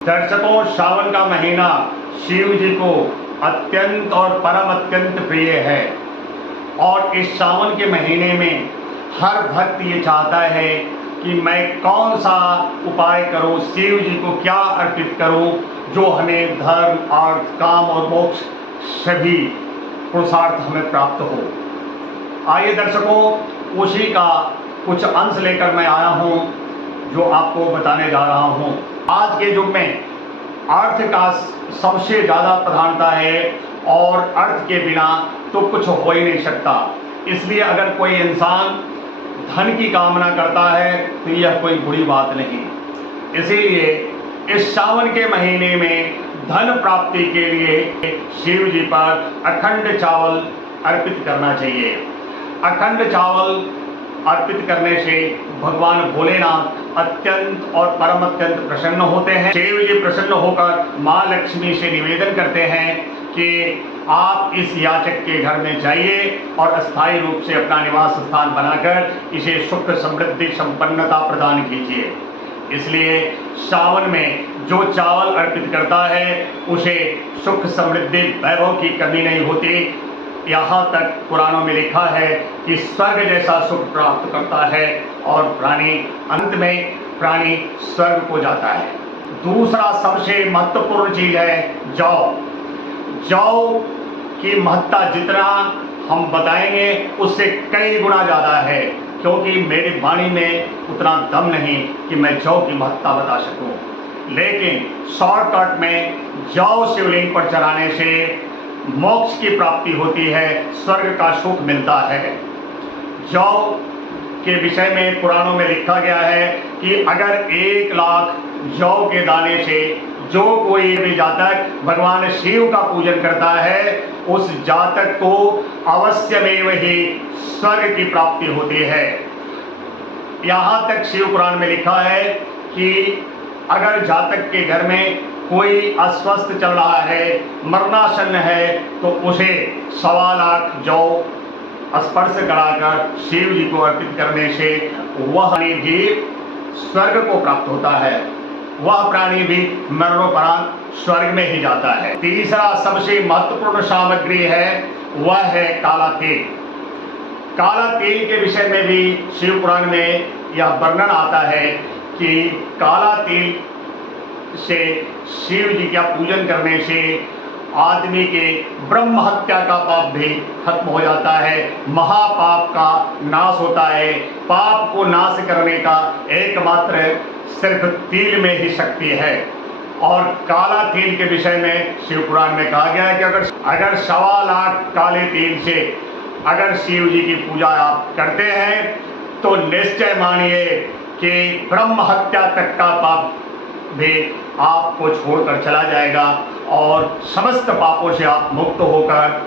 दर्शकों, श्रावण का महीना शिव जी को अत्यंत और परम अत्यंत प्रिय है और इस श्रावण के महीने में हर भक्त ये चाहता है कि मैं कौन सा उपाय करूं, शिव जी को क्या अर्पित करूं जो हमें धर्म, अर्थ, काम और मोक्ष सभी पुरुषार्थ हमें प्राप्त हो। आइए दर्शकों, उसी का कुछ अंश लेकर मैं आया हूं जो आपको बताने जा रहा हूं। आज के युग में अर्थ का सबसे ज़्यादा प्रधानता है और अर्थ के बिना तो कुछ हो ही नहीं सकता। इसलिए अगर कोई इंसान धन की कामना करता है तो यह कोई बुरी बात नहीं। इसीलिए इस श्रावण के महीने में धन प्राप्ति के लिए शिव जी पर अखंड चावल अर्पित करना चाहिए। अखंड चावल अर्पित करने से भगवान भोलेनाथ अत्यंत और परम अत्यंत प्रसन्न होते हैं। शिव जी प्रसन्न होकर माँ लक्ष्मी से निवेदन करते हैं कि आप इस याचक के घर में जाइए और अस्थायी रूप से अपना निवास स्थान बनाकर इसे सुख समृद्धि संपन्नता प्रदान कीजिए। इसलिए श्रावण में जो चावल अर्पित करता है उसे सुख समृद्धि वैभव की कमी नहीं होती। यहाँ तक पुराणों में लिखा है कि स्वर्ग जैसा सुख प्राप्त करता है और प्राणी अंत में प्राणी स्वर्ग को जाता है। दूसरा सबसे महत्वपूर्ण चीज है जौ। जौ की महत्ता जितना हम बताएंगे उससे कई गुना ज़्यादा है, क्योंकि मेरी वाणी में उतना दम नहीं कि मैं जौ की महत्ता बता सकूं। लेकिन शॉर्टकट में जौ शिवलिंग पर चढ़ाने से मोक्ष की प्राप्ति होती है, स्वर्ग का सुख मिलता है। जौ के विषय में पुराणों में लिखा गया है कि अगर 1 लाख जौ के दाने से जो कोई भी जातक भगवान शिव का पूजन करता है उस जातक को अवश्यमेव ही स्वर्ग की प्राप्ति होती है। यहाँ तक शिव पुराण में लिखा है कि अगर जातक के घर में कोई अस्वस्थ चल रहा है, मरणासन्न है, तो उसे 1.25 लाख जौ स्पर्श कराकर शिव जी को अर्पित करने से वह प्राणी भी स्वर्ग को प्राप्त होता है। वह प्राणी भी मरणोपरांत स्वर्ग में ही जाता है। तीसरा सबसे महत्वपूर्ण सामग्री है वह है काला तेल। काला तेल के विषय में भी शिव पुराण में यह वर्णन आता है कि काला तेल से शिव जी का पूजन करने से आदमी के ब्रह्म हत्या का पाप भी खत्म हो जाता है, महापाप का नाश होता है। पाप को नाश करने का एकमात्र सिर्फ तिल में ही शक्ति है। और काला तिल के विषय में शिव पुराण में कहा गया है कि अगर 1.25 लाख काले तिल से अगर शिव जी की पूजा आप करते हैं तो निश्चय मानिए कि ब्रह्म हत्या तक का पाप भी आपको छोड़कर चला जाएगा और समस्त पापों से आप मुक्त होकर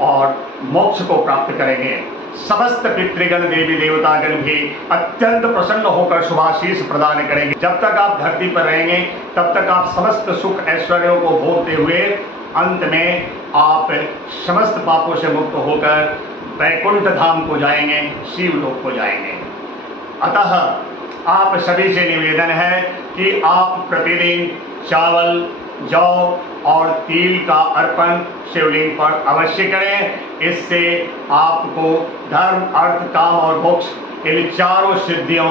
और मोक्ष को प्राप्त करेंगे। समस्त पितृगण देवी देवतागण भी अत्यंत प्रसन्न होकर शुभाशीष प्रदान करेंगे। जब तक आप धरती पर रहेंगे तब तक आप समस्त सुख ऐश्वर्यों को भोगते हुए अंत में आप समस्त पापों से मुक्त होकर वैकुंठ धाम को जाएंगे, शिवलोक को जाएंगे। अतः आप सभी से निवेदन है कि आप प्रतिदिन चावल, जौ और तिल का अर्पण शिवलिंग पर अवश्य करें। इससे आपको धर्म, अर्थ, काम और मोक्ष इन चारों सिद्धियों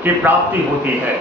की प्राप्ति होती है।